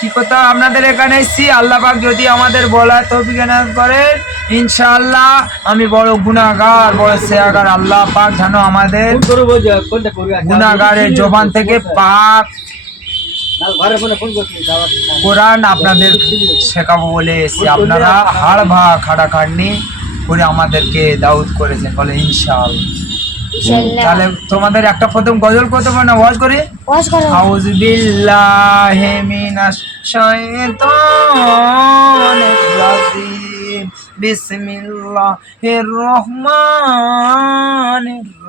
কি কথা আপনাদের এখানে এসেছি, আল্লাহ পাক যদি আমাদের বলার তৌফিক এনায়েত করেন, ইনশাআল্লাহ আমি বড় গুনাহগার, বড় সেয়াগার, আল্লাহ পাক যেন আমাদের গুনাহগারের জবান থেকে পাক কোরআন আপনাদের শেখাবো বলে এসেছি। আপনারা হাড় ভা খাটাখাটনি করে আমাদেরকে দাউদ করেছেন বলে ইনশাআল্লাহ। তাহলে তোমাদের একটা প্রথম গজল করতে পারো না, ওয়াজ করি। আউযু বিল্লাহি মিনাশ শাইতানির রাজিম, বিসমিল্লাহির রহমানির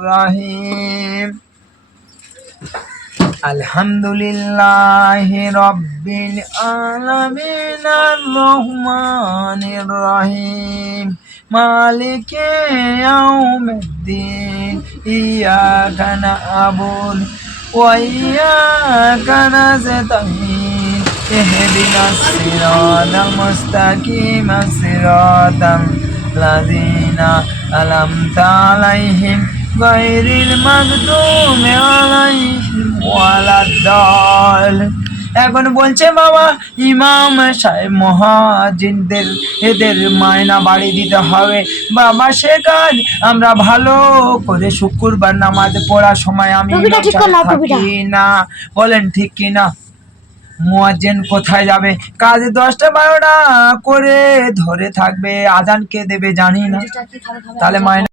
রহিম, আলহামদুলিল্লাহি রাব্বিল আলামিন, আর রহমানির রহিম, মালিকি ইয়াউমিদ্দিন, ইয়াকা না'বুদু ওয়া ইয়াকা নাস্তাঈন, ইহদিনাস সিরাতাল মুস্তাকিম, সিরাতাল লাযিনা আন'আমতা আলাইহিম গায়রিল মাগদুবি আলাইহিম ওয়ালাদ-দাল্লিন। এখন বলছে বাবা ইমাম সাহেব মুয়াজ্জিনদের এদের মায়না বাড়ি দিতে হবে বাবা, সে কাজ আমরা ভালো করে শুক্রবার নামাজ পড়ার সময় আমি থাকি না, বলেন ঠিক কি না? মুয়াজ্জিন কোথায় যাবে, কাজ 10টা 12টা করে ধরে থাকবে, আজান কে দেবে জানি না, তাহলে মায়না